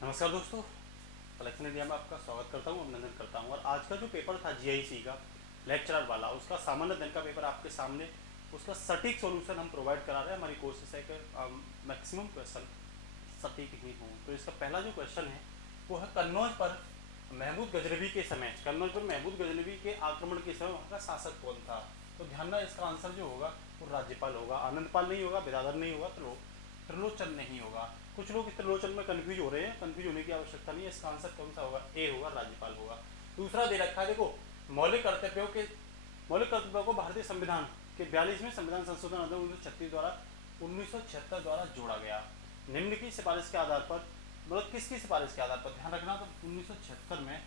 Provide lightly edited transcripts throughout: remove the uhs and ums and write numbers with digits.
नमस्कार दोस्तों, collection India में आपका स्वागत करता हूँ, अभिनंदन करता हूँ। और आज का जो पेपर था जीआईसी का लेक्चरर वाला, उसका सामान्य अध्ययन का पेपर आपके सामने, उसका सटीक सॉल्यूशन हम प्रोवाइड करा रहे हैं। हमारी कोशिश है कि मैक्सिमम क्वेश्चन सटीक ही हों। तो इसका पहला जो क्वेश्चन है वो है कन्नौज पर महमूद गजनवी के समय, कन्नौज पर महमूद गजनवी के आक्रमण के समय वहाँ का शासक कौन था। तो ध्यान रहा, इसका आंसर जो होगा वो राज्यपाल होगा, आनंदपाल नहीं होगा, विद्याधर नहीं होगा, त्रिलोचन नहीं होगा। कुछ लोग इस त्रिलोचन में कंफ्यूज हो रहे हैं, कंफ्यूज होने की आवश्यकता नहीं है। इसका आंसर कौन सा होगा? ए होगा, राज्यपाल होगा। दूसरा दे रखा है, देखो, मौलिक कर्तव्यों को भारतीय संविधान के 42वें संविधान संशोधन अधिनियम 1976 द्वारा जोड़ा गया। निम्न की सिफारिश के आधार पर, मतलब किसकी सिफारिश के आधार पर, ध्यान रखना। तो 1976 में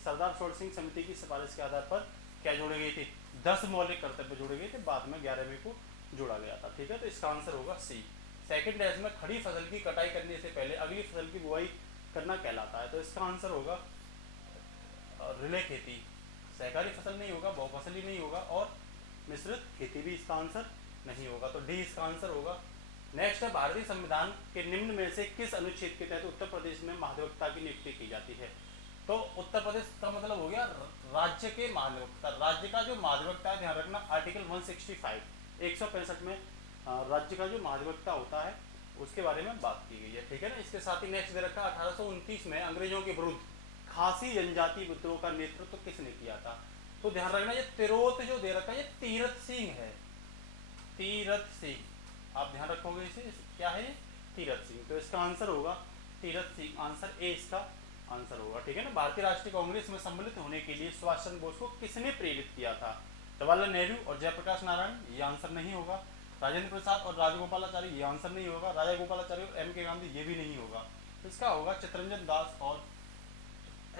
सरदार स्वर्ण सिंह समिति की सिफारिश के आधार पर क्या जोड़े गए थे? 10 मौलिक कर्तव्य जोड़े गए थे, बाद में 11वें को जोड़ा गया था। ठीक है, तो इसका आंसर होगा सी। सेकंड डैश में खड़ी फसल की कटाई करने से पहले अगली फसल की बुआई करना कहलाता है। तो इसका आंसर होगा रिले खेती। सहकारी फसल नहीं होगा, बहुफसली नहीं होगा, और मिश्रित खेती भी इसका आंसर नहीं होगा। तो डी इसका आंसर होगा। नेक्स्ट है, भारतीय संविधान के निम्न में से किस अनुच्छेद के तहत उत्तर प्रदेश में महाधिवक्ता की नियुक्ति की जाती है? तो उत्तर प्रदेश का मतलब हो गया राज्य के महाधिवक्ता। राज्य का जो महाधिवक्ता है, ध्यान रखना, आर्टिकल 165 165 में राज्य का जो महाधिवक्ता होता है उसके बारे में बात की गई है। ठीक है ना। इसके साथ ही नेक्स्ट दे रखा, 1829 में अंग्रेजों के विरुद्ध खासी जनजाति विद्रोह का नेतृत्व किसने किया था? तो ध्यान रखना, ये तिरोत जो दे रखा है ये तीरथ सिंह है, तीरथ सिंह। आप ध्यान रखोगे इसे, क्या है ये? तीरथ सिंह। तो इसका आंसर होगा तीरथ सिंह, आंसर ए इसका आंसर होगा। ठीक है ना। भारतीय राष्ट्रीय कांग्रेस में सम्मिलित होने के लिए सुभाष चंद्र बोस को किसने प्रेरित किया था? जवाहरलाल नेहरू और जयप्रकाश नारायण, ये आंसर नहीं होगा। राजेंद्र प्रसाद और राजगोपालाचारी, ये आंसर नहीं होगा। राजा गोपालाचारी और एम के गांधी, ये भी नहीं होगा। इसका होगा चित्तरंजन दास और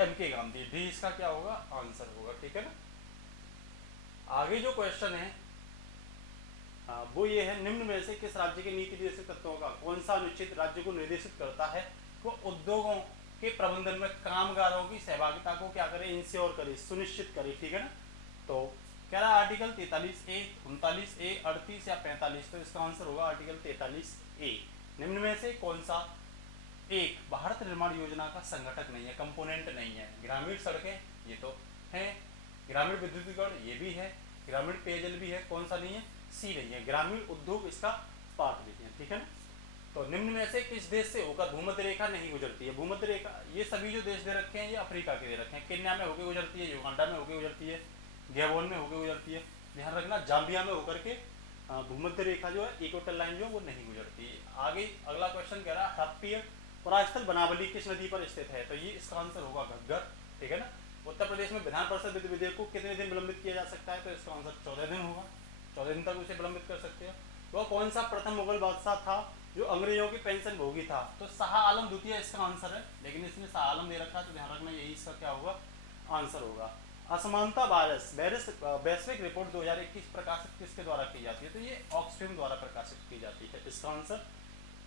एम के गांधी। डी इसका क्या होगा? आंसर होगा। ठीक है ना। आगे जो क्वेश्चन है वो ये है, निम्न में से किस राज्य के नीति निर्देशक तत्वों का कौन सा अनुच्छेद राज्य को निर्देशित करता है वो उद्योगों के प्रबंधन में कामगारों की सहभागिता को क्या करे? इंश्योर करे, सुनिश्चित करे। ठीक है ना। तो क्या रहा? आर्टिकल 43A, 39A, 38 या 45। तो इसका आंसर होगा आर्टिकल 43A। निम्न में से कौन सा एक भारत निर्माण योजना का संगठक नहीं है, कंपोनेंट नहीं है? ग्रामीण सड़कें, ये तो है। ग्रामीण विद्युतीकरण, ये भी है। ग्रामीण पेयजल भी है, कौन सा नहीं है? सी नहीं है। ग्रामीण उद्योग इसका पार्ट नहीं है। ठीक है ना। तो निम्न में से किस देश से होकर भूमध्य रेखा नहीं गुजरती है? भूमध्य रेखा, ये सभी जो देश दे रखे हैं ये अफ्रीका के दे रखे हैं। केन्या में होकर गुजरती है, युगांडा में होकर गुजरती है, गैबोन में होकर गुजरती है। ध्यान रखना, जाम्बिया में होकर के भूमध्य रेखा जो है, इक्वेटर लाइन जो है वो नहीं गुजरती है। आगे अगला क्वेश्चन कह रहा है, हड़प्पीय परास्थल बनावली किस नदी पर स्थित है? तो ये इसका आंसर होगा घग्गर। ठीक है ना। उत्तर प्रदेश में विधान परिषद विधेयक को कितने दिन विलंबित किया जा सकता है? तो इसका आंसर 14 दिन होगा। 14 दिन तक उसे विलंबित कर सकते हैं। वह कौन सा प्रथम मुगल बादशाह था जो अंग्रेजों की पेंशन भोगी था? तो शाह आलम द्वितीय इसका आंसर है, लेकिन इसमें शाह आलम दे रखा है, तो ध्यान रखना यही इसका क्या होगा? आंसर होगा। असमानता वायरस वैश्विक रिपोर्ट 2021 प्रकाशित किसके द्वारा की जाती है? तो ये ऑक्सफैम द्वारा प्रकाशित की जाती है। इसका आंसर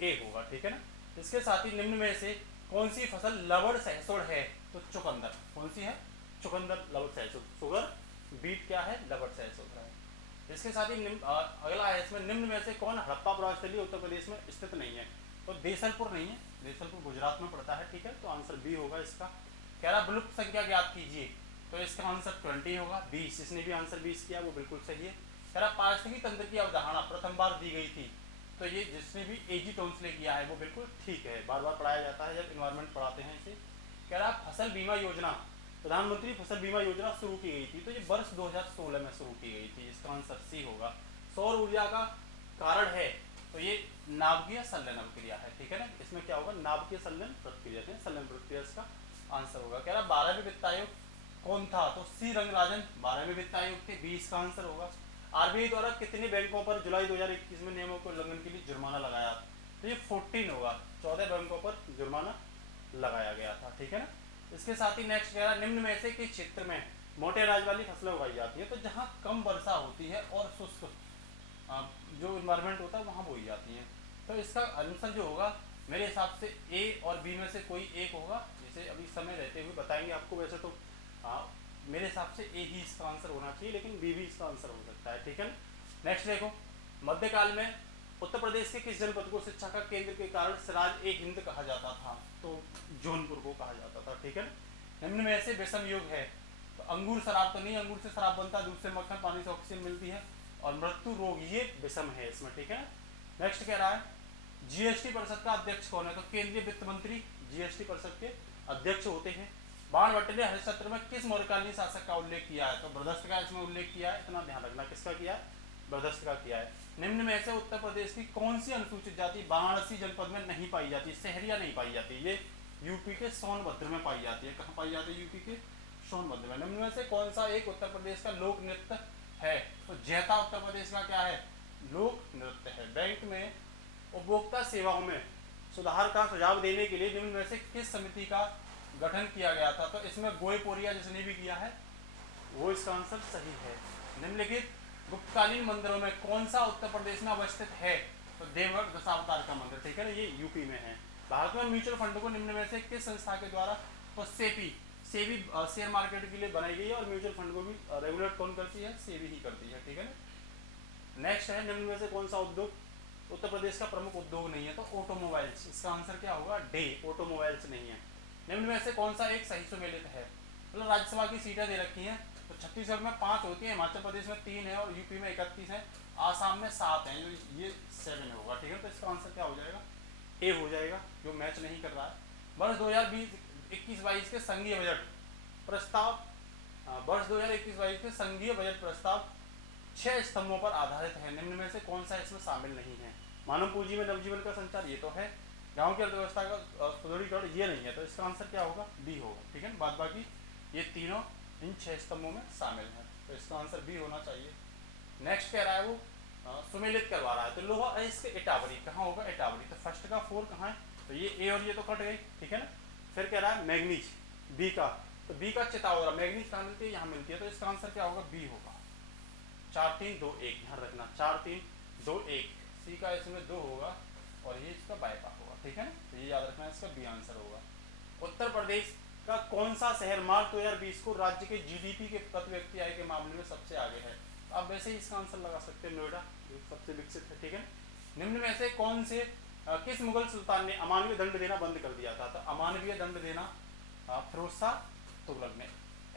ए होगा। ठीक है ना। इसके साथ ही निम्न में से कौन सी फसल लवण सहिष्णु है? तो चुकंदर। कौन सी है? चुकंदर लवण सहिष्णु। शुगर बीट क्या है? लवण सहिष्णु है। इसके साथ ही अगला है, इसमें निम्न में से कौन हड़प्पा प्रभावशाली उत्तर प्रदेश में स्थित नहीं है? तो देसलपुर नहीं है, देसलपुर गुजरात में पड़ता है। ठीक है, तो आंसर बी होगा इसका। कह रहा विलुप्त संख्या ज्ञात कीजिए, तो इसका आंसर 20 होगा। 20, इसने भी आंसर 20 किया, वो बिल्कुल सही है। कह रहा पारिस्थितिकी तंत्र की अवधारणा प्रथम बार दी गई थी, तो ये जिसने भी एजी टोन्सले किया है वो बिल्कुल ठीक है, बार बार पढ़ाया जाता है जब इन्वायरमेंट पढ़ाते हैं इसे। कह रहा फसल बीमा योजना, प्रधानमंत्री फसल बीमा योजना शुरू की गई थी, तो ये वर्ष 2016 में शुरू की गई थी। इसका आंसर सी होगा। सौर ऊर्जा का कारण है, तो ये नाभिकीय संलयन प्रक्रिया है। ठीक है ना। इसमें क्या होगा? नाभिकीय संलयन प्रक्रिया, संलयन प्रक्रिया इसका आंसर होगा। कह रहा 12वें वित्त आयोग कौन था? तो सी रंगराजन 12वें वित्त आयोग थे। बी इसका आंसर होगा। आरबीआई द्वारा कितने बैंकों पर जुलाई 2021 में नियमों के उल्लंघन के लिए जुर्माना लगाया? तो ये 14 होगा। 14 बैंकों पर जुर्माना लगाया गया था। ठीक है ना। इसके साथ ही नेक्स्ट कह रहा निम्न में से किस क्षेत्र में मोटे अनाज वाली फसलें उगाई जाती है? तो जहाँ कम वर्षा होती है और शुष्क जो इन्वायरमेंट होता है वहाँ बोई जाती है। तो इसका आंसर जो होगा मेरे हिसाब से ए और बी में से कोई एक होगा, जिसे अभी समय रहते हुए बताएंगे आपको। वैसे तो मेरे हिसाब से ए ही इसका आंसर होना चाहिए, लेकिन बी भी इसका आंसर हो सकता है। ठीक है ना। नेक्स्ट देखो, मध्यकाल में उत्तर प्रदेश के किस जनपद को शिक्षा का केंद्र के कारण सिराज ए हिंद कहा जाता था? तो जौनपुर को कहा जाता था, ठीक है ना। निम्न में से विषम युग है, तो अंगूर शराब तो नहीं, अंगूर से शराब बनता है, दूध से मक्खन, पानी से ऑक्सीजन मिलती है, और मृत्यु रोग ये विषम है इसमें, ठीक है ना। नेक्स्ट कह रहा है जीएसटी परिषद का अध्यक्ष कौन है? तो केंद्रीय वित्त मंत्री जीएसटी परिषद के अध्यक्ष होते हैं। बाणभट्ट ने हरिश्चंद्र में किस मौर्यकालीन शासक का उल्लेख किया है? तो बृहदस्थ का इसमें उल्लेख किया है, इतना ध्यान रखना, किसका किया है? बृहदस्थ का किया है। निम्न में से उत्तर प्रदेश की कौन सी अनुसूचित जाति वाराणसी जनपद में नहीं पाई जाती? शहरिया नहीं पाई जाती, ये यूपी के सोनभद्र में पाई जाती है। कहाँ पाई जाती है? यूपी के सोनभद्र में। निम्न में से कौन सा एक उत्तर प्रदेश का लोक नृत्य है? तो जैता उत्तर प्रदेश का क्या है? लोक नृत्य है। बैंक में उपभोक्ता सेवाओं में सुधार का सुझाव देने के लिए निम्न में से किस समिति का गठन किया गया था? तो इसमें गोयपोरिया जिसने भी किया है वो इसका आंसर सही है। निम्नलिखित गुप्तकालीन मंदिरों में कौन सा उत्तर प्रदेश में अवस्थित है? तो देवगढ़ दशावतार का मंदिर, ठीक है ना, ये यूपी में है। भारत में म्यूचुअल फंड को निम्न में से किस संस्था के द्वारा? तो सेबी शेयर मार्केट के लिए बनाई गई है, और म्यूचुअल फंड को भी रेगुलेट कौन करती है? सेबी ही करती है, ठीक है ना। नेक्स्ट है निम्न में से कौन सा उद्योग उत्तर प्रदेश का प्रमुख उद्योग नहीं है? तो ऑटोमोबाइल्स, इसका आंसर क्या होगा? डे, ऑटोमोबाइल्स नहीं है। निम्न में से कौन सा एक सही सुमेलित है? मतलब राज्यसभा की सीटें दे रखी हैं, तो छत्तीसगढ़ में 5 होती है, हिमाचल प्रदेश में 3 है, और यूपी में 31 है, आसाम में 7 है, ये 7 होगा, ठीक है। तो इसका आंसर क्या हो जाएगा? ए हो जाएगा, जो मैच नहीं कर रहा है। वर्ष 2021-22 के संघीय बजट प्रस्ताव, वर्ष 2021-22 के संघीय बजट प्रस्ताव 6 स्तंभों पर आधारित है। निम्न में से कौन सा इसमें शामिल नहीं है? मानव पूंजी में नवजीवन का संचार, ये तो है। गांव की अर्थव्यवस्था का सुदृढ़ीकरण, ये नहीं है, तो इसका आंसर क्या होगा? बी होगा, ठीक है। बाद बाकी ये तीनों इन 6 स्तंभों में शामिल है, तो इसका आंसर बी होना चाहिए। नेक्स्ट कह रहा है वो सुमेलित करवा रहा है, तो लोहा अयस्क इटावरी कहाँ होगा? इटावरी। तो फर्स्ट का 4 कहाँ है? तो ये ए और ये तो कट गई, ठीक है ना। फिर कह रहा है मैग्नीज, बी का, तो बी का चितावरा, मैग्नीज कहाँ मिलती है? यहाँ मिलती है, तो इसका आंसर क्या होगा? बी होगा। 4 3 2 1, ध्यान रखना, 4 3 2 1, सी का इसमें 2 होगा, और ये इसका बाय का होगा, ठीक है ना। तो ये याद रखना, इसका बी आंसर होगा। उत्तर प्रदेश का कौन सा शहर मार्च 2020 को राज्य के जीडीपी के प्रति व्यक्ति आय के मामले में सबसे आगे है? आप वैसे ही इसका आंसर लगा सकते हैं, नोएडा, जो सबसे विकसित है, ठीक है। निम्न में से कौन से किस मुगल सुल्तान ने अमानवीय दंड देना बंद कर दिया था? तो अमानवीय दंड देना फिरोज शाह तुगलक ने,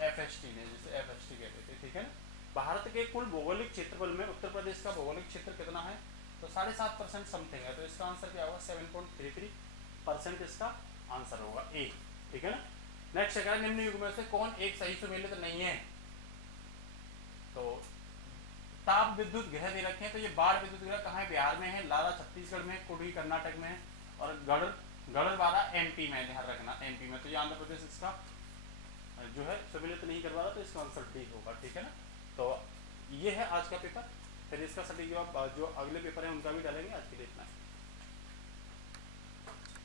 एफएसटी ने, जिसे एफएसटी कहते थे, ठीक है ना। भारत के कुल भौगोलिक क्षेत्रफल में उत्तर प्रदेश का भौगोलिक क्षेत्र कितना है? तो 7.5% समथिंग है, तो इसका आंसर क्या होगा? 7.33% इसका आंसर होगा, ए, ठीक है ना। नेक्स्ट है निम्न युग में से कौन एक सही सुमेलित नहीं है? तो ताप विद्युत गृह दे रखे हैं, तो ये बाढ़ विद्युत गृह कहाँ है? बिहार में है, लारा छत्तीसगढ़ में, कुड़ी कर्नाटक में है, और गढ़वारा एमपी में, ध्यान रखना, एमपी में। तो ये आंध्र प्रदेश इसका जो है सुमेलित नहीं करवा रहा, तो इसका आंसर डी होगा, ठीक है ना। तो ये है आज का पेपर, फिर इसका सटीक जवाब जो अगले पेपर है उनका भी डालेंगे। आज के लिए इतना है।